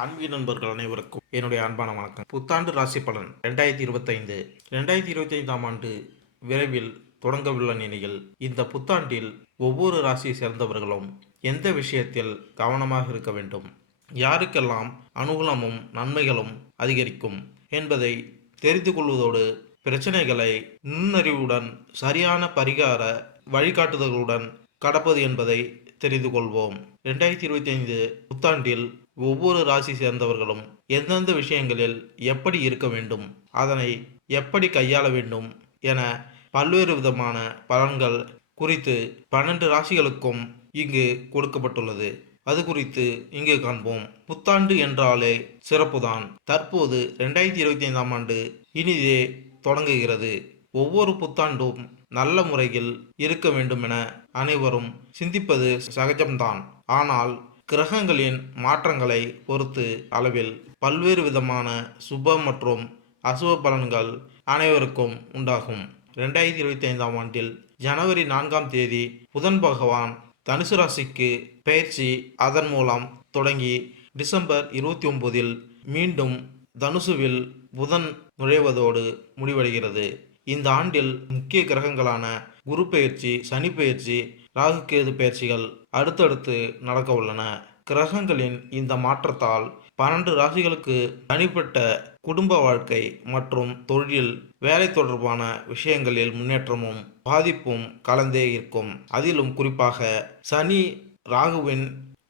ஆன்மீக நண்பர்கள் அனைவருக்கும் என்னுடைய அன்பான வணக்கம். புத்தாண்டு ராசி பலன் 2025. 2025ஆம் ஆண்டு விரைவில் தொடங்கவுள்ள நிலையில் இந்த புத்தாண்டில் ஒவ்வொரு ராசியை சேர்ந்தவர்களும் எந்த விஷயத்தில் கவனமாக இருக்க வேண்டும், யாருக்கெல்லாம் அனுகூலமும் நன்மைகளும் அதிகரிக்கும் என்பதை தெரிந்து கொள்வதோடு பிரச்சனைகளை நுண்ணறிவுடன் சரியான பரிகார வழிகாட்டுதல்களுடன் கடப்பது என்பதை தெரிந்து கொள்வோம். 2025 புத்தாண்டில் ஒவ்வொரு ராசி சேர்ந்தவர்களும் எந்தெந்த விஷயங்களில் எப்படி இருக்க வேண்டும், அதனை எப்படி கையாள வேண்டும் என பல்வேறு விதமான பலன்கள் குறித்து 12 ராசிகளுக்கும் இங்கு கொடுக்கப்பட்டுள்ளது. அது குறித்து இங்கு காண்போம். புத்தாண்டு என்றாலே சிறப்புதான். தற்போது 2025ஆம் ஆண்டு இனிதே தொடங்குகிறது. ஒவ்வொரு புத்தாண்டும் நல்ல முறையில் இருக்க வேண்டும் என அனைவரும் சிந்திப்பது சகஜம்தான். ஆனால் கிரகங்களின் மாற்றங்களை பொறுத்து அளவில் பல்வேறு விதமான சுப மற்றும் அசுப பலன்கள் அனைவருக்கும் உண்டாகும். 2025ஆம் ஆண்டில் ஜனவரி 4ஆம் தேதி புதன் பகவான் தனுசு ராசிக்கு பெயர்ச்சி. அதன் மூலம் தொடங்கி டிசம்பர் 29இல் மீண்டும் தனுசுவில் புதன் நுழைவதோடு முடிவடைகிறது. இந்த ஆண்டில் முக்கிய கிரகங்களான குரு பெயர்ச்சி, சனி பெயர்ச்சி, ராகு கேது பெயர்ச்சிகள் அடுத்தடுத்து நடக்க உள்ளன. கிரகங்களின் இந்த மாற்றத்தால் 12 ராசிகளுக்கு தனிப்பட்ட குடும்ப வாழ்க்கை மற்றும் தொழில், வேலை தொடர்பான விஷயங்களில் முன்னேற்றமும் பாதிப்பும் கலந்தே இருக்கும். அதிலும் குறிப்பாக சனி ராகுவின்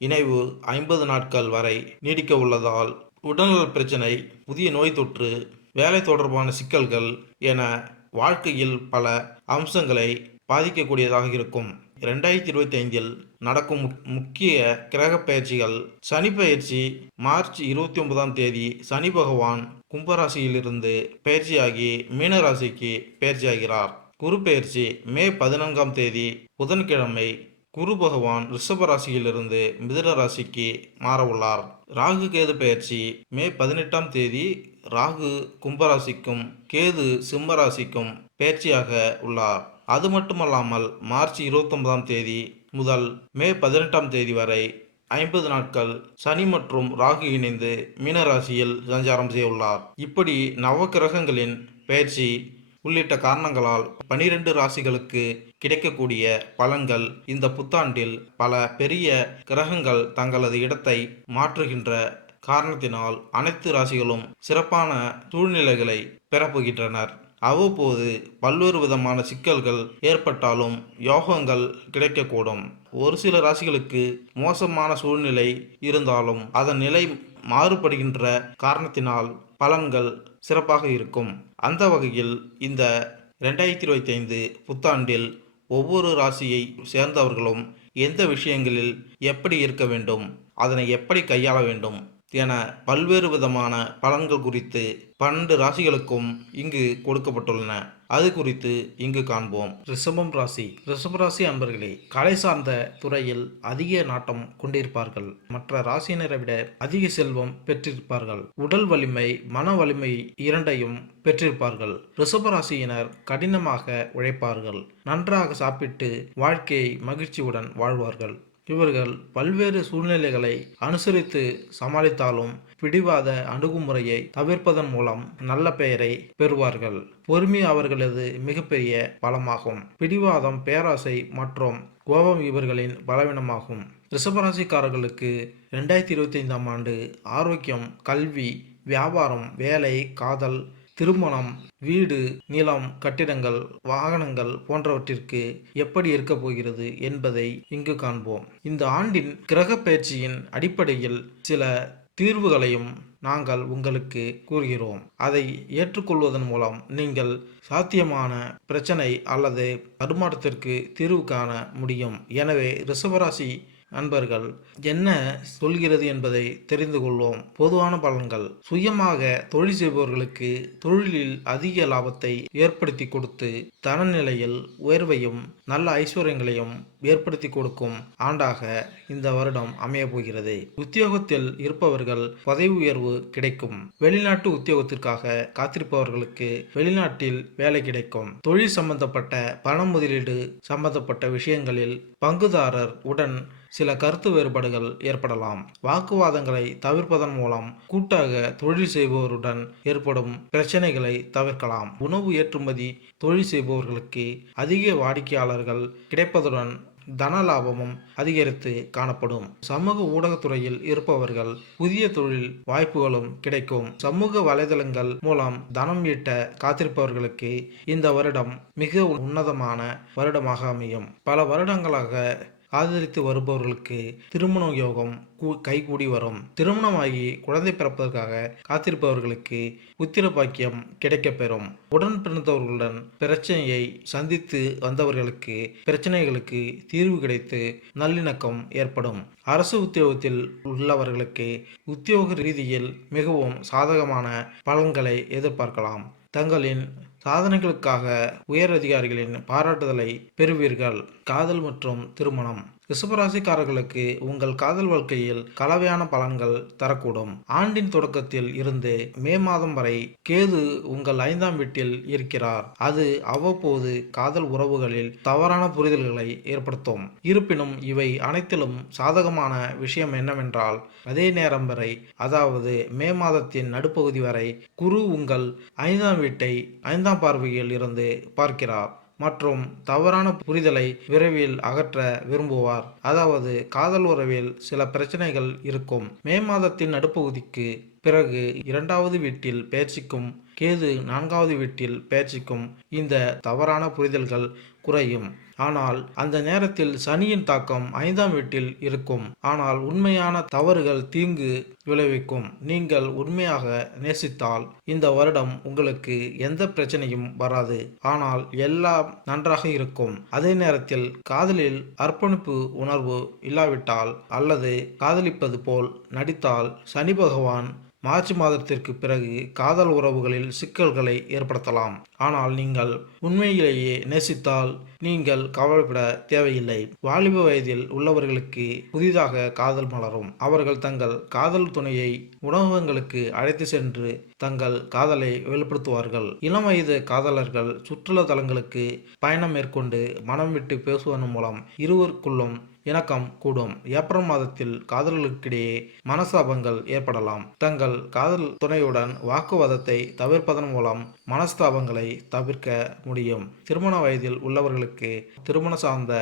இணைவு 50 நாட்கள் வரை நீடிக்க உள்ளதால் உடல்நல பிரச்சனை, புதிய நோய் தொற்று, வேலை தொடர்பான சிக்கல்கள் என வாழ்க்கையில் பல அம்சங்களை பாதிக்கக்கூடியதாக இருக்கும். 2025இல் நடக்கும் முக்கிய கிரக பயிற்சிகள். சனி பயிற்சி மார்ச் 29ஆம் தேதி சனி பகவான் கும்பராசியிலிருந்து பயிற்சியாகி மீனராசிக்கு பயிற்சியாகிறார். குரு பயிற்சி மே 14ஆம் தேதி புதன்கிழமை குரு பகவான் ரிஷபராசியிலிருந்து மிதுன ராசிக்கு மாற உள்ளார். ராகு கேது பயிற்சி மே 18ஆம் தேதி ராகு கும்பராசிக்கும் கேது சிம்மராசிக்கும் பயிற்சியாக உள்ளார். அது மட்டுமல்லாமல் மார்ச் 29ஆம் தேதி முதல் மே 18ஆம் தேதி வரை 50 நாட்கள் சனி மற்றும் ராகு இணைந்து மீனராசியில் சஞ்சாரம் செய்ய உள்ளார். இப்படி நவ கிரகங்களின் பயிற்சி உள்ளிட்ட காரணங்களால் 12 ராசிகளுக்கு கிடைக்கக்கூடிய பலன்கள் இந்த புத்தாண்டில் பல பெரிய கிரகங்கள் தங்களது இடத்தை மாற்றுகின்ற காரணத்தினால் அனைத்து ராசிகளும் சிறப்பான சூழ்நிலைகளை பெறப்போகின்றனர். அவ்வப்போது பல்வேறு விதமான சிக்கல்கள் ஏற்பட்டாலும் யோகங்கள் கிடைக்கக்கூடும். ஒரு சில ராசிகளுக்கு மோசமான சூழ்நிலை இருந்தாலும் அதன் நிலை மாறுபடுகின்ற காரணத்தினால் பலன்கள் சிறப்பாக இருக்கும். அந்த வகையில் இந்த 2025 புத்தாண்டில் ஒவ்வொரு ராசியை சேர்ந்தவர்களும் எந்த விஷயங்களில் எப்படி இருக்க வேண்டும், அதனை எப்படி கையாள வேண்டும் என பல்வேறு விதமான பலன்கள் குறித்து 12 ராசிகளுக்கும் இங்கு கொடுக்கப்பட்டுள்ளன. அது குறித்து இங்கு காண்போம். ரிஷபம் ராசி. ரிஷபராசி அன்பர்களே, கலை சார்ந்த துறையில் அதிக நாட்டம் கொண்டிருப்பார்கள். மற்ற ராசியினரை விட அதிக செல்வம் பெற்றிருப்பார்கள். உடல் வலிமை, மன வலிமை இரண்டையும் பெற்றிருப்பார்கள். ரிஷபராசியினர் கடினமாக உழைப்பார்கள். நன்றாக சாப்பிட்டு வாழ்க்கையை மகிழ்ச்சியுடன் வாழ்வார்கள். இவர்கள் பல்வேறு சூழ்நிலைகளை அனுசரித்து சமாளித்தாலும் பிடிவாத அணுகுமுறையை தவிர்ப்பதன் மூலம் நல்ல பெயரை பெறுவார்கள். பொறுமை அவர்களது மிகப்பெரிய பலமாகும். பிடிவாதம், பேராசை மற்றும் கோபம் இவர்களின் பலவீனமாகும். ரிஷபராசிக்காரர்களுக்கு 2025ஆம் ஆண்டு ஆரோக்கியம், கல்வி, வியாபாரம், வேலை, காதல், திருமணம், வீடு, நிலம், கட்டிடங்கள், வாகனங்கள் போன்றவற்றிற்கு எப்படி இருக்க போகிறது என்பதை இங்கு காண்போம். இந்த ஆண்டின் கிரக பயிற்சியின் அடிப்படையில் சில தீர்வுகளையும் நாங்கள் உங்களுக்கு கூறுகிறோம். அதை ஏற்றுக்கொள்வதன் மூலம் நீங்கள் சாத்தியமான பிரச்சனை அல்லது தடுமாற்றத்திற்கு தீர்வு காண முடியும். எனவே ரிஷபராசி நண்பர்கள் என்ன சொல்கிறது என்பதை தெரிந்து கொள்வோம். பொதுவான பலன்கள். சுயமாக தொழில் செய்பவர்களுக்கு தொழிலில் அதிக லாபத்தை ஏற்படுத்தி கொடுத்து தனநிலையில் உயர்வையும் நல்ல ஐஸ்வர்யங்களையும் ஏற்படுத்தி கொடுக்கும் ஆண்டாக இந்த வருடம் அமைய போகிறது. உத்தியோகத்தில் இருப்பவர்கள் பதவி உயர்வு கிடைக்கும். வெளிநாட்டு உத்தியோகத்திற்காக காத்திருப்பவர்களுக்கு வெளிநாட்டில் வேலை கிடைக்கும். தொழில் சம்பந்தப்பட்ட பண முதலீடு சம்பந்தப்பட்ட விஷயங்களில் பங்குதாரர் உடன் சில கருத்து வேறுபாடுகள் ஏற்படலாம். வாக்குவாதங்களை தவிர்ப்பதன் மூலம் கூட்டாக தொழில் செய்பவருடன் ஏற்படும் பிரச்சனைகளை தவிர்க்கலாம். உணவு ஏற்றுமதி தொழில் செய்பவர்களுக்கு அதிக வாடிக்கையாளர்கள் கிடைப்பதுடன் தன லாபமும் அதிகரித்து காணப்படும். சமூக ஊடகத்துறையில் இருப்பவர்கள் புதிய தொழில் வாய்ப்புகளும் கிடைக்கும். சமூக வலைதளங்கள் மூலம் தனம் ஈட்ட காத்திருப்பவர்களுக்கு இந்த வருடம் மிக உன்னதமான வருடமாக அமையும். பல வருடங்களாக காதலித்து வருபவர்களுக்கு திருமண யோகம் கைகூடி வரும். திருமணமாகி குழந்தை பிறப்பதற்காக காத்திருப்பவர்களுக்கு புத்திர பாக்கியம் கிடைக்கப்பெறும். உடன் பிறந்தவர்களுடன் பிரச்சனையை சந்தித்து வந்தவர்களுக்கு பிரச்சனைகளுக்கு தீர்வு கிடைத்து நல்லிணக்கம் ஏற்படும். அரசு உத்தியோகத்தில் உள்ளவர்களுக்கு உத்தியோக ரீதியில் மிகவும் சாதகமான பலன்களை எதிர்பார்க்கலாம். தங்களின் சாதனைகளுக்காக உயர் அதிகாரிகளின் பாராட்டுதலை பெறுவீர்கள். காதல் மற்றும் திருமணம். ரிஷபராசிக்காரர்களுக்கு உங்கள் காதல் வாழ்க்கையில் கலவையான பலன்கள் தரக்கூடும். ஆண்டின் தொடக்கத்தில் இருந்து மே மாதம் வரை கேது உங்கள் 5ஆம் வீட்டில் இருக்கிறார். அது அவ்வப்போது காதல் உறவுகளில் தவறான புரிதல்களை ஏற்படுத்தும். இருப்பினும் இவை அனைத்திலும் சாதகமான விஷயம் என்னவென்றால், அதே நேரம் வரை, அதாவது மே மாதத்தின் நடுப்பகுதி வரை குரு உங்கள் 5ஆம் வீட்டை 5ஆம் பார்வையில் இருந்து பார்க்கிறார் மற்றும் தவறான புரிதலை விரைவில் அகற்ற விரும்புவார். அதாவது காதல் உறவில் சில பிரச்சனைகள் இருக்கும். மே மாதத்தின் நடுப்பகுதிக்கு பிறகு 2வது வீட்டில் பெயர்ச்சிக்கும் கேது 4வது வீட்டில் பெயர்ச்சிக்கும் இந்த தவறான புரிதல்கள் குறையும். ஆனால் அந்த நேரத்தில் சனியின் தாக்கம் 5ஆம் வீட்டில் இருக்கும். ஆனால் உண்மையான தவறுகள் தீங்கு விளைவிக்கும். நீங்கள் உண்மையாக நேசித்தால் இந்த வருடம் உங்களுக்கு எந்த பிரச்சனையும் வராது. ஆனால் எல்லாம் நன்றாக இருக்கும். அதே நேரத்தில் காதலில் அர்ப்பணிப்பு உணர்வு இல்லாவிட்டால் அல்லது காதலிப்பது போல் நடித்தால் சனி பகவான் மார்ச் மாதத்திற்கு பிறகு காதல் உறவுகளில் சிக்கல்களை ஏற்படுத்தலாம். ஆனால் நீங்கள் உண்மையிலேயே நேசித்தால் நீங்கள் கவலைப்பட தேவையில்லை. வாலிப வயதில் உள்ளவர்களுக்கு புதிதாக காதல் மலரும். அவர்கள் தங்கள் காதல் துணையை உணவகங்களுக்கு அழைத்து சென்று தங்கள் காதலை வெளிப்படுத்துவார்கள். இளம் வயது காதலர்கள் சுற்றுலா தலங்களுக்கு பயணம் மேற்கொண்டு மனம் விட்டு பேசுவதன் மூலம் இருவருக்குள்ளும் இணக்கம் கூடும். ஏப்ரல் மாதத்தில் காதலர்களுக்கிடையே மனஸ்தாபங்கள் ஏற்படலாம். தங்கள் காதல் துணையுடன் வாக்குவாதத்தை தவிர்ப்பதன் மூலம் மனஸ்தாபங்களை தவிர்க்க முடியும். திருமண வயதில் உள்ளவர்களுக்கு திருமண சார்ந்த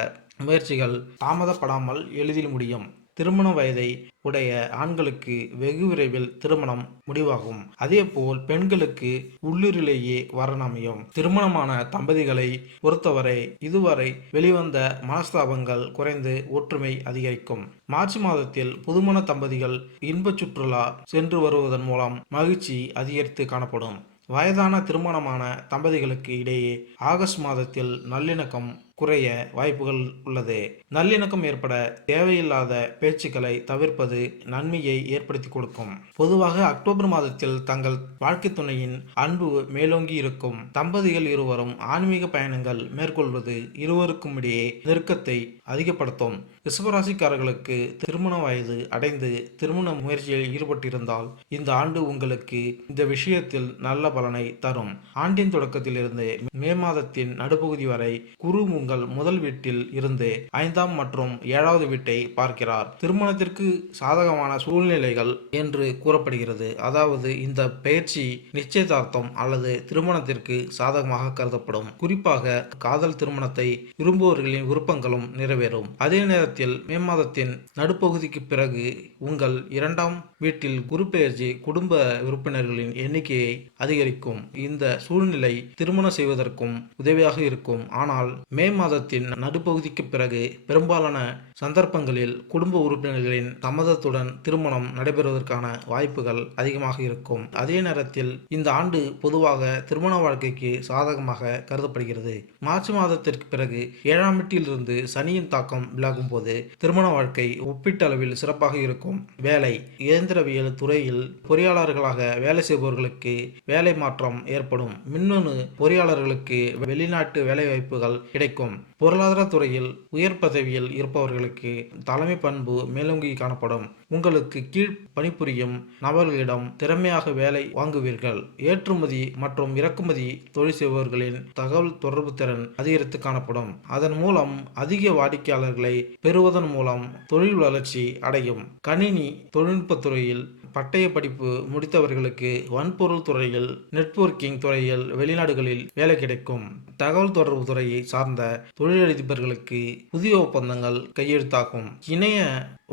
முயற்சிகள் தாமதப்படாமல் எளிதில் முடியும். திருமண வயதை உடைய ஆண்களுக்கு வெகு விரைவில் திருமணம் முடிவாகும். அதேபோல் பெண்களுக்கு உள்ளூரிலேயே வரன் அமையும். திருமணமான தம்பதிகளை பொறுத்தவரை இதுவரை வெளிவந்த மனஸ்தாபங்கள் குறைந்து ஒற்றுமை அதிகரிக்கும். மார்ச் மாதத்தில் புதுமண தம்பதிகள் இன்ப சுற்றுலா சென்று வருவதன் மூலம் மகிழ்ச்சி அதிகரித்து காணப்படும். வயதான திருமணமான தம்பதிகளுக்கு இடையே ஆகஸ்ட் மாதத்தில் நல்லிணக்கம் குறைய வாய்ப்புகள் உள்ளது. நல்லிணக்கம் ஏற்பட தேவையில்லாத பேச்சுக்களை தவிர்ப்பது நன்மையை ஏற்படுத்தி கொடுக்கும். பொதுவாக அக்டோபர் மாதத்தில் தங்கள் வாழ்க்கை துணையின் அன்பு மேலோங்கி இருக்கும். தம்பதிகள் இருவரும் ஆன்மீக பயணங்கள் மேற்கொள்வது இருவருக்கும் இடையே நெருக்கத்தை அதிகப்படுத்தும். ரிஷபராசிக்காரர்களுக்கு திருமண வயது அடைந்து திருமண முயற்சியில் ஈடுபட்டிருந்தால் இந்த ஆண்டு உங்களுக்கு இந்த விஷயத்தில் நல்ல பலனை தரும். ஆண்டின் தொடக்கத்தில் இருந்து மே மாதத்தின் நடுப்பகுதி வரை குரு உங்கள் முதல் வீட்டில் இருந்து 5ஆம் மற்றும் 7வது வீட்டை பார்க்கிறார். திருமணத்திற்கு சாதகமான சூழ்நிலைகள் என்று கூறப்படுகிறது. அதாவது இந்த பயிற்சி நிச்சயதார்த்தம் அல்லது திருமணத்திற்கு சாதகமாக கருதப்படும். குறிப்பாக காதல் திருமணத்தை விரும்புவர்களின் விருப்பங்களும் நிறைவேறும். அதே நேரத்தில் மே மாதத்தின் நடுப்பகுதிக்கு பிறகு உங்கள் 2ஆம் வீட்டில் குரு பெயர்ச்சி குடும்ப உறுப்பினர்களின் எண்ணிக்கையை அதிகரிக்கும். இந்த சூழ்நிலை திருமணம் செய்வதற்கும் உதவியாக இருக்கும். ஆனால் மே மாதத்தின் நடுப்பகுதிக்கு பிறகு பெரும்பாலான சந்தர்ப்பங்களில் குடும்ப உறுப்பினர்களின் சம்மதத்துடன் திருமணம் நடைபெறுவதற்கான வாய்ப்புகள் அதிகமாக இருக்கும். அதே நேரத்தில் இந்த ஆண்டு பொதுவாக திருமண வாழ்க்கைக்கு சாதகமாக கருதப்படுகிறது. மார்ச் மாதத்திற்கு பிறகு 7ஆம் வீட்டிலிருந்து சனியின் தாக்கம் விலகும் போது திருமண வாழ்க்கை ஒப்பீட்டளவில் சிறப்பாக இருக்கும். வேலை இயந்திரவியல் துறையில் பொறியாளர்களாக வேலை செய்பவர்களுக்கு வேலை மாற்றம் ஏற்படும். மின்னணு பொறியாளர்களுக்கு வெளிநாட்டு வேலைவாய்ப்புகள் கிடைக்கும். அதிகரிக்கும். பொருளாதார துறையில் உயர் பதவியில் இருப்பவர்களுக்கு தலைமை பண்பு மேலோங்கி காணப்படும். உங்களுக்கு கீழ் பணிபுரியும் நபர்களிடம் திறமையாக வேலை வாங்குவீர்கள். ஏற்றுமதி மற்றும் இறக்குமதி தொழில் செய்பவர்களின் தகவல் தொடர்பு திறன் அதிகரித்து காணப்படும். அதன் மூலம் அதிக வாடிக்கையாளர்களை பெறுவதன் மூலம் தொழில் வளர்ச்சி அடையும். கணினி தொழில்நுட்பத் துறையில் பட்டய படிப்பு முடித்தவர்களுக்கு வன்பொருள் துறையில், நெட்வொர்க்கிங் துறையில் வெளிநாடுகளில் வேலை கிடைக்கும். தகவல் தொடர்பு துறையை சார்ந்த தொழிலதிபர்களுக்கு புதிய ஒப்பந்தங்கள் கையெழுத்தாகும். இணைய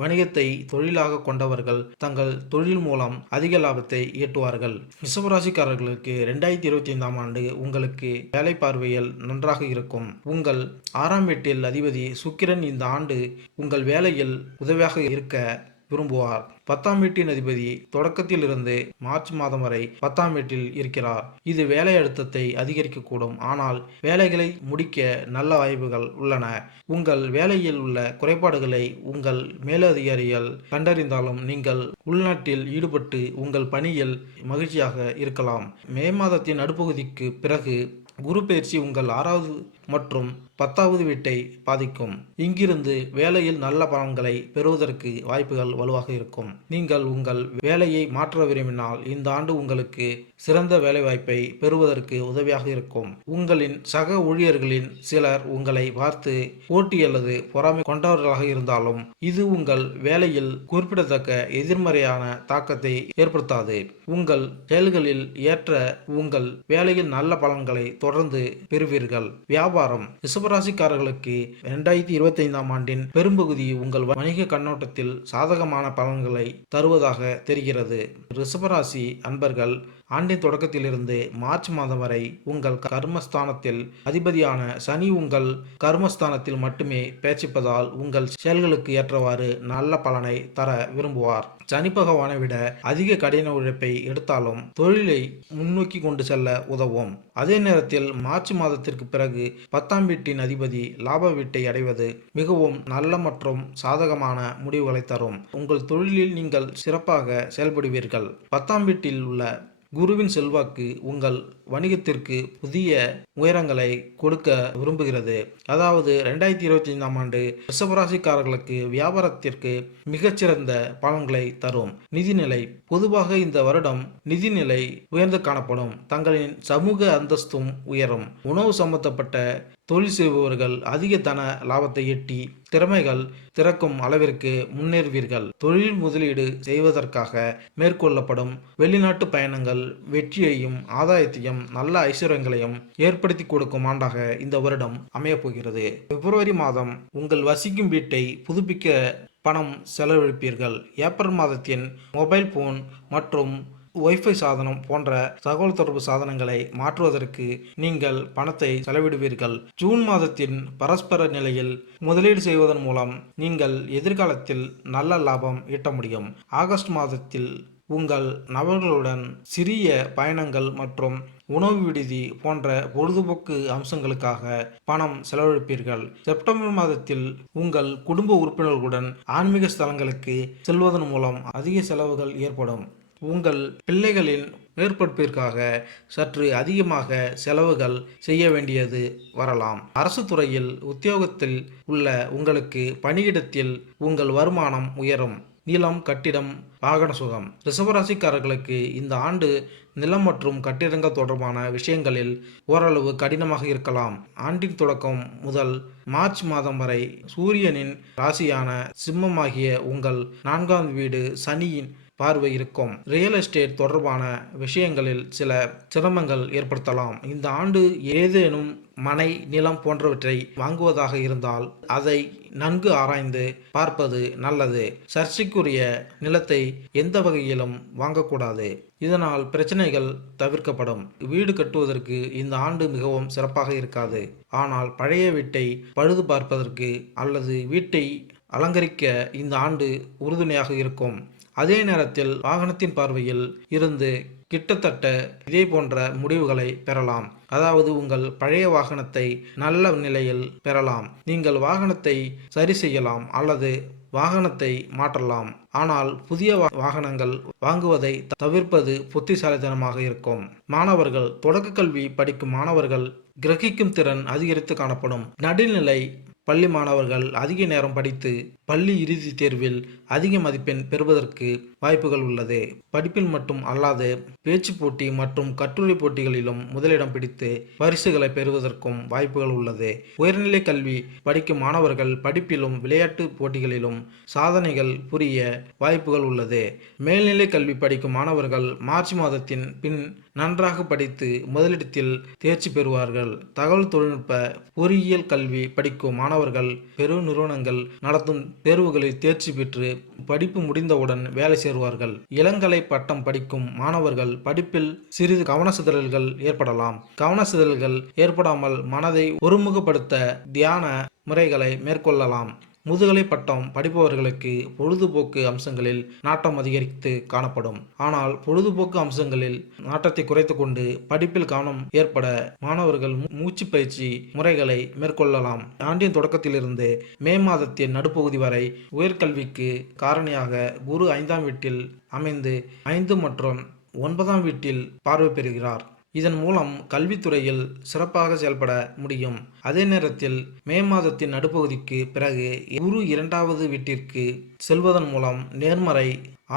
வணிகத்தை தொழிலாக கொண்டவர்கள் தங்கள் தொழில் மூலம் அதிக லாபத்தை ஈட்டுவார்கள். ரிஷபராசிக்காரர்களுக்கு 2025ஆம் ஆண்டு உங்களுக்கு வேலை பார்வையில் நன்றாக இருக்கும். உங்கள் 6ஆம் வீட்டில் அதிபதி சுக்கிரன் இந்த ஆண்டு உங்கள் வேலையில் உதவியாக இருக்க விரும்புவார். 10ஆம் வீட்டின் அதிபதி தொடக்கத்தில் இருந்து மார்ச் மாதம் வரை 10ஆம் வீட்டில் இருக்கிறார். இது வேலை அழுத்தத்தை அதிகரிக்கக்கூடும். ஆனால் வேலைகளை முடிக்க நல்ல வாய்ப்புகள் உள்ளன. உங்கள் வேலையில் உள்ள குறைபாடுகளை உங்கள் மேலதிகாரிகள் கண்டறிந்தாலும் நீங்கள் உள்நாட்டில் ஈடுபட்டு உங்கள் பணியில் மகிழ்ச்சியாக இருக்கலாம். மே மாதத்தின் நடுப்பகுதிக்கு பிறகு குரு பயிற்சி உங்கள் 6வது மற்றும் 10வது வீட்டை பாதிக்கும். இங்கிருந்து வேலையில் நல்ல பலன்களை பெறுவதற்கு வாய்ப்புகள் வலுவாக இருக்கும். நீங்கள் உங்கள் வேலையை மாற்ற விரும்பினால் இந்த ஆண்டு உங்களுக்கு சிறந்த வேலைவாய்ப்பை பெறுவதற்கு உதவியாக இருக்கும். உங்களின் சக ஊழியர்களின் சிலர் உங்களை பார்த்து போட்டி அல்லது பொறாமை கொண்டவர்களாக இருந்தாலும் இது உங்கள் வேலையில் குறிப்பிடத்தக்க எதிர்மறையான தாக்கத்தை ஏற்படுத்தாது. உங்கள் செயல்களில் ஏற்ற உங்கள் வேலையில் நல்ல பலன்களை தொடர்ந்து பெறுவீர்கள். வியாபாரம் ரிஷபராசிக்காரர்களுக்கு 2025ஆம் ஆண்டின் பெரும்பகுதி உங்கள் வணிக கண்ணோட்டத்தில் சாதகமான பலன்களை தருவதாக தெரிகிறது. ரிஷபராசி அன்பர்கள் ஆண்டின் தொடக்கத்திலிருந்து மார்ச் மாதம் வரை உங்கள் கர்மஸ்தானத்தில் அதிபதியான சனி உங்கள் கர்மஸ்தானத்தில் மட்டுமே பேச்சிப்பதால் உங்கள் செயல்களுக்கு ஏற்றவாறு நல்ல பலனை தர விரும்புவார். சனி பகவானை விட அதிக கடின உழைப்பை எடுத்தாலும் தொழிலை முன்னோக்கி கொண்டு செல்ல உதவும். அதே நேரத்தில் மார்ச் மாதத்திற்கு பிறகு 10ஆம் வீட்டின் அதிபதி லாப வீட்டை அடைவது மிகவும் நல்ல மற்றும் சாதகமான முடிவுகளை தரும். உங்கள் தொழிலில் நீங்கள் சிறப்பாக செயல்படுவீர்கள். 10ஆம் வீட்டில் உள்ள குருவின் செல்வாக்கு உங்கள் வணிகத்திற்கு புதிய உயரங்களை கொடுக்க விரும்புகிறது. அதாவது 2025ஆம் ஆண்டு ரிஷபராசிக்காரர்களுக்கு வியாபாரத்திற்கு மிகச்சிறந்த பலன்களை தரும். நிதிநிலை பொதுவாக இந்த வருடம் நிதிநிலை உயர்ந்து காணப்படும். தங்களின் சமூக அந்தஸ்தும் உயரும். உணவு சம்பந்தப்பட்ட தொழில் செய்பவர்கள் அதிக தன லாபத்தை எட்டி திறமைகள் திறக்கும் அளவிற்கு முன்னேறுவீர்கள். தொழில் முதலீடு செய்வதற்காக மேற்கொள்ளப்படும் வெளிநாட்டு பயணங்கள் வெற்றியையும் ஆதாயத்தையும் நல்ல ஐஸ்வர்யங்களையும் ஏற்படுத்தி கொடுக்கும் ஆண்டாக இந்த வருடம் அமையப்போகிறது. பிப்ரவரி மாதம் உங்கள் வசிக்கும் வீட்டை புதுப்பிக்க பணம் செலவழிப்பீர்கள். ஏப்ரல் மாதத்தின் மொபைல் போன் மற்றும் வைஃபை சாதனம் போன்ற தகவல் தொடர்பு சாதனங்களை மாற்றுவதற்கு நீங்கள் பணத்தை செலவிடுவீர்கள். ஜூன் மாதத்தின் பரஸ்பர நிலையில் முதலீடு செய்வதன் மூலம் நீங்கள் எதிர்காலத்தில் நல்ல லாபம் ஈட்ட முடியும். ஆகஸ்ட் மாதத்தில் உங்கள் நபர்களுடன் சிறிய பயணங்கள் மற்றும் உணவு விடுதி போன்ற பொழுதுபோக்கு அம்சங்களுக்காக பணம் செலவழிப்பீர்கள். செப்டம்பர் மாதத்தில் உங்கள் குடும்ப உறுப்பினர்களுடன் ஆன்மீக ஸ்தலங்களுக்கு செல்வதன் மூலம் அதிக செலவுகள் ஏற்படும். உங்கள் பிள்ளைகளின் மேற்படிப்பிற்காக சற்று அதிகமாக செலவுகள் செய்ய வேண்டியது வரலாம். அரசு துறையில் உத்தியோகத்தில் உள்ள உங்களுக்கு பணியிடத்தில் உங்கள் வருமானம் உயரும். நிலம், கட்டிடம், வாகன சுகம். ரிஷபராசிக்காரர்களுக்கு இந்த ஆண்டு நிலம் மற்றும் கட்டிடங்கள் தொடர்பான விஷயங்களில் ஓரளவு கடினமாக இருக்கலாம். ஆண்டின் தொடக்கம் முதல் மார்ச் மாதம் வரை சூரியனின் ராசியான சிம்மமாகிய உங்கள் 4ஆம் வீடு சனியின் பார்வை இருக்கும். ரியல் எஸ்டேட் தொடர்பான விஷயங்களில் சில சிரமங்கள் ஏற்படுத்தலாம். இந்த ஆண்டு ஏதேனும் மனை, நிலம் போன்றவற்றை வாங்குவதாக இருந்தால் அதை நன்கு ஆராய்ந்து பார்ப்பது நல்லது. சர்ச்சைக்குரிய நிலத்தை எந்த வகையிலும் வாங்கக்கூடாது. இதனால் பிரச்சனைகள் தவிர்க்கப்படும். வீடு கட்டுவதற்கு இந்த ஆண்டு மிகவும் சிறப்பாக இருக்காது. ஆனால் பழைய வீட்டை பழுது பார்ப்பதற்கு அல்லது வீட்டை அலங்கரிக்க இந்த ஆண்டு உறுதுணையாக இருக்கும். அதே நேரத்தில் வாகனத்தின் பார்வையில் இருந்து கிட்டத்தட்ட இதே போன்ற முடிவுகளை பெறலாம். அதாவது உங்கள் பழைய வாகனத்தை நல்ல நிலையில் பெறலாம். நீங்கள் வாகனத்தை சரி செய்யலாம் அல்லது வாகனத்தை மாற்றலாம். ஆனால் புதிய வாகனங்கள் வாங்குவதை தவிர்ப்பது புத்திசாலித்தனமாக இருக்கும். மாணவர்கள் தொடக்க கல்வி படிக்கும் மாணவர்கள் கிரகிக்கும் திறன் அதிகரித்து காணப்படும். நடுநிலை பள்ளி மாணவர்கள் அதிக நேரம் படித்து பள்ளி இறுதி தேர்வில் அதிக மதிப்பெண் பெறுவதற்கு வாய்ப்புகள் உள்ளது. படிப்பில் மட்டும் அல்லாது பேச்சு போட்டி மற்றும் கட்டுரை போட்டிகளிலும் முதலிடம் பிடித்து பரிசுகளை பெறுவதற்கும் வாய்ப்புகள் உள்ளது. உயர்நிலை கல்வி படிக்கும் மாணவர்கள் படிப்பிலும் விளையாட்டு போட்டிகளிலும் சாதனைகள் புரிய வாய்ப்புகள் உள்ளது. மேல்நிலை கல்வி படிக்கும் மாணவர்கள் மார்ச் மாதத்தின் பின் நன்றாக படித்து முதலிடத்தில் தேர்ச்சி பெறுவார்கள். தகவல் தொழில்நுட்ப பொறியியல் கல்வி படிக்கும் மாணவர்கள் பெரு நிறுவனங்கள் நடத்தும் தேர்வுகளில் தேர்ச்சி பெற்று படிப்பு முடிந்தவுடன் வேலை சேருவார்கள். இளங்கலை பட்டம் படிக்கும் மாணவர்கள் படிப்பில் சிறிது கவனச்சிதறல்கள் ஏற்படலாம். கவனச்சிதறல்கள் ஏற்படாமல் மனதை ஒருமுகப்படுத்த தியான முறைகளை மேற்கொள்ளலாம். முதுகலை பட்டம் படிப்பவர்களுக்கு பொழுதுபோக்கு அம்சங்களில் நாட்டம் அதிகரித்து காணப்படும். ஆனால் பொழுதுபோக்கு அம்சங்களில் நாட்டத்தை குறைத்து கொண்டு படிப்பில் கவனம் ஏற்பட மாணவர்கள் மூச்சு பயிற்சி முறைகளை மேற்கொள்ளலாம். ஆண்டின் தொடக்கத்திலிருந்து மே மாதத்தின் நடுப்பகுதி வரை உயர்கல்விக்கு காரணியாக குரு 5ஆம் வீட்டில் அமைந்து 5 மற்றும் 9ஆம் வீட்டில் பார்வை பெறுகிறார். இதன் மூலம் கல்வித்துறையில் சிறப்பாக செயல்பட முடியும். அதே நேரத்தில் மே மாதத்தின் நடுப்பகுதிக்கு பிறகு குரு 2வது வீட்டிற்கு செல்வதன் மூலம் நேர்மறை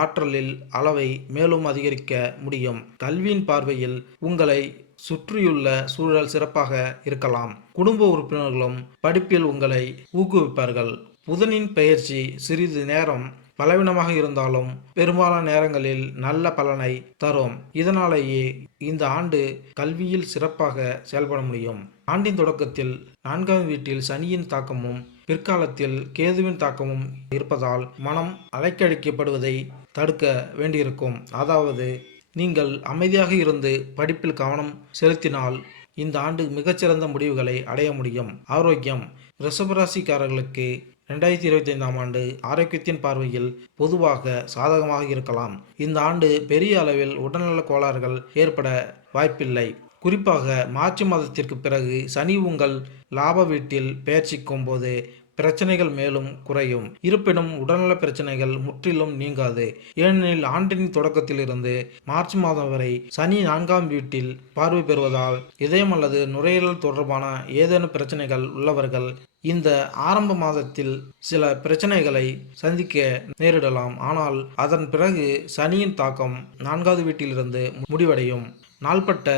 ஆற்றலில் அளவை மேலும் அதிகரிக்க முடியும். கல்வியின் பார்வையில் உங்களை சுற்றியுள்ள சூழல் சிறப்பாக இருக்கலாம். குடும்ப உறுப்பினர்களும் படிப்பில் உங்களை ஊக்குவிப்பார்கள். புதனின் பெயர்ச்சி சிறிது நேரம் பலவீனமாக இருந்தாலும் பெரும்பாலான நேரங்களில் நல்ல பலனை தரும். இதனாலேயே இந்த ஆண்டு கல்வியில் சிறப்பாக செயல்பட முடியும். ஆண்டின் தொடக்கத்தில் 4ஆம் வீட்டில் சனியின் தாக்கமும் பிற்காலத்தில் கேதுவின் தாக்கமும் இருப்பதால் மனம் அலைக்கழிக்கப்படுவதை தடுக்க வேண்டியிருக்கும். அதாவது நீங்கள் அமைதியாக இருந்து படிப்பில் கவனம் செலுத்தினால் இந்த ஆண்டு மிகச்சிறந்த முடிவுகளை அடைய முடியும். ஆரோக்கியம் ரிஷபராசிக்காரர்களுக்கு 2025ஆம் ஆண்டு ஆரோக்கியத்தின் பார்வையில் பொதுவாக சாதகமாக இருக்கலாம். இந்த ஆண்டு பெரிய அளவில் உடல்நல கோளாறுகள் ஏற்பட வாய்ப்பில்லை. குறிப்பாக மார்ச் மாதத்திற்கு பிறகு சனி உங்கள் லாப வீட்டில் பெயர்ச்சிக்கும் போது பிரச்சனைகள் மேலும் குறையும். இருப்பினும் உடல்நல பிரச்சனைகள் முற்றிலும் நீங்காது. ஏனெனில் ஆண்டின் தொடக்கத்திலிருந்து மார்ச் மாதம் வரை சனி 4ஆம் வீட்டில் பார்வை பெறுவதால் இதயம் அல்லது நுரையீரல் தொடர்பான ஏதேனும் பிரச்சனைகள் உள்ளவர்கள் இந்த ஆரம்ப மாதத்தில் சில பிரச்சனைகளை சந்திக்க நேரிடலாம். ஆனால் அதன் பிறகு சனியின் தாக்கம் 4வது வீட்டிலிருந்து முடிவடையும். நாள்பட்ட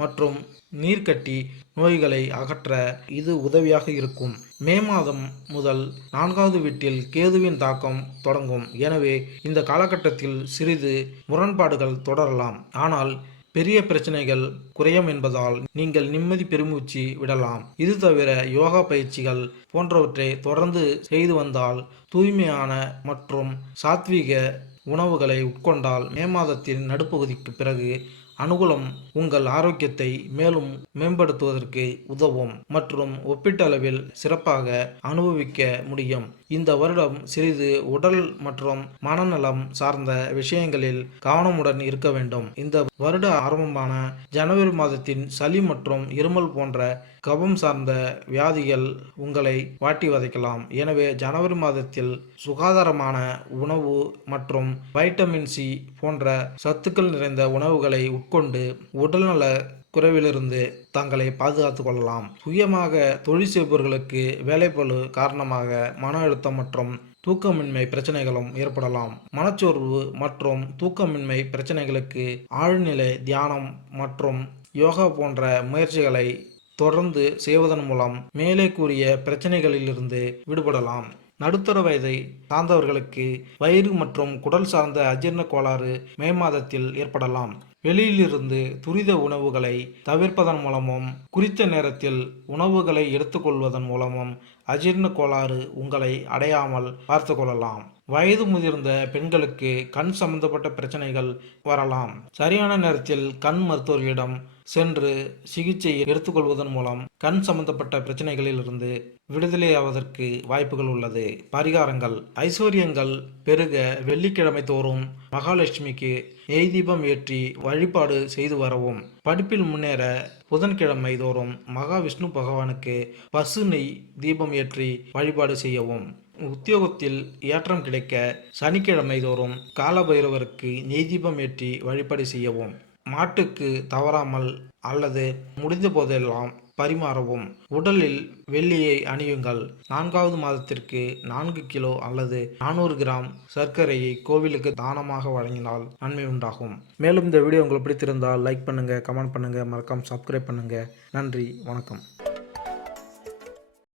மற்றும் நீர்க்கட்டி நோய்களை அகற்ற இது உதவியாக இருக்கும். மே மாதம் முதல் 4வது வீட்டில் கேதுவின் தாக்கம் தொடங்கும். எனவே இந்த காலகட்டத்தில் சிறிது முரண்பாடுகள் தொடரலாம். ஆனால் பெரிய பிரச்சனைகள் குறையும் என்பதால் நீங்கள் நிம்மதி பெருமூச்சு விடலாம். இது தவிர யோகா பயிற்சிகள் போன்றவற்றை தொடர்ந்து செய்து வந்தால் தூய்மையான மற்றும் சாத்வீக உணவுகளை உட்கொண்டால் மே மாதத்தின் நடுப்பகுதிக்கு பிறகு அனுகூலம் உங்கள் ஆரோக்கியத்தை மேலும் மேம்படுத்துவதற்கு உதவும் மற்றும் ஒப்பீட்டளவில் சிறப்பாக அனுபவிக்க முடியும். இந்த வருடம் சிறிது உடல் மற்றும் மனநலம் சார்ந்த விஷயங்களில் கவனமுடன் இருக்க வேண்டும். இந்த வருட ஆரம்பமான ஜனவரி மாதத்தின் சளி மற்றும் இருமல் போன்ற கபம் சார்ந்த வியாதிகள் உங்களை வாட்டி வதைக்கலாம். எனவே ஜனவரி மாதத்தில் சுகாதாரமான உணவு மற்றும் வைட்டமின் சி போன்ற சத்துக்கள் நிறைந்த உணவுகளை உட்கொண்டு உடல்நல குறைவிலிருந்து தங்களை பாதுகாத்துக் கொள்ளலாம். சுயமாக தொழில் செய்பவர்களுக்கு வேலைப்பளு காரணமாக மன அழுத்தம் மற்றும் தூக்கமின்மை பிரச்சனைகளும் ஏற்படலாம். மனச்சோர்வு மற்றும் தூக்கமின்மை பிரச்சனைகளுக்கு ஆழ்நிலை தியானம் மற்றும் யோகா போன்ற முயற்சிகளை தொடர்ந்து செய்வதன் மூலம் மேலே கூறிய பிரச்சனைகளிலிருந்து விடுபடலாம். நடுத்தர வயதை சார்ந்தவர்களுக்கு வயிறு மற்றும் குடல் சார்ந்த அஜீரண கோளாறு மே மாதத்தில் ஏற்படலாம். வெளியிலிருந்து துரித உணவுகளை தவிர்ப்பதன் மூலமும் குறித்த நேரத்தில் உணவுகளை எடுத்துக்கொள்வதன் மூலமும் அஜீரண கோளாறு உங்களை அடையாமல் பார்த்து கொள்ளலாம். வயது முதிர்ந்த பெண்களுக்கு கண் சம்பந்தப்பட்ட பிரச்சனைகள் வரலாம். சரியான நேரத்தில் கண் மருத்துவர்களிடம் சென்று சிகிச்சை எடுத்துக்கொள்வதன் மூலம் கண் சம்பந்தப்பட்ட பிரச்சனைகளில் இருந்து விடுதலையாவதற்கு வாய்ப்புகள் உள்ளது. பரிகாரங்கள் ஐஸ்வர்யங்கள் பெருக வெள்ளிக்கிழமை தோறும் மகாலட்சுமிக்கு நெய் தீபம் ஏற்றி வழிபாடு செய்து வரவும். படிப்பில் முன்னேற புதன்கிழமை தோறும் மகாவிஷ்ணு பகவானுக்கு பசு நெய் தீபம் ஏற்றி வழிபாடு செய்யவும். உத்தியோகத்தில் ஏற்றம் கிடைக்க சனிக்கிழமை தோறும் காலபைரவருக்கு நெய் தீபம் ஏற்றி வழிபாடு செய்யவும். மாட்டுக்கு தவறாமல் அல்லது முடிந்த போதெல்லாம் பரிமாறவும். உடலில் வெள்ளியை அணியுங்கள். 4வது மாதத்திற்கு 4 கிலோ அல்லது 400 கிராம் சர்க்கரையை கோவிலுக்கு தானமாக வழங்கினால் நன்மை உண்டாகும். மேலும் இந்த வீடியோ உங்களுக்கு பிடித்திருந்தால் லைக் பண்ணுங்க, கமெண்ட் பண்ணுங்க, மறக்காம சப்ஸ்கிரைப் பண்ணுங்க. நன்றி, வணக்கம்.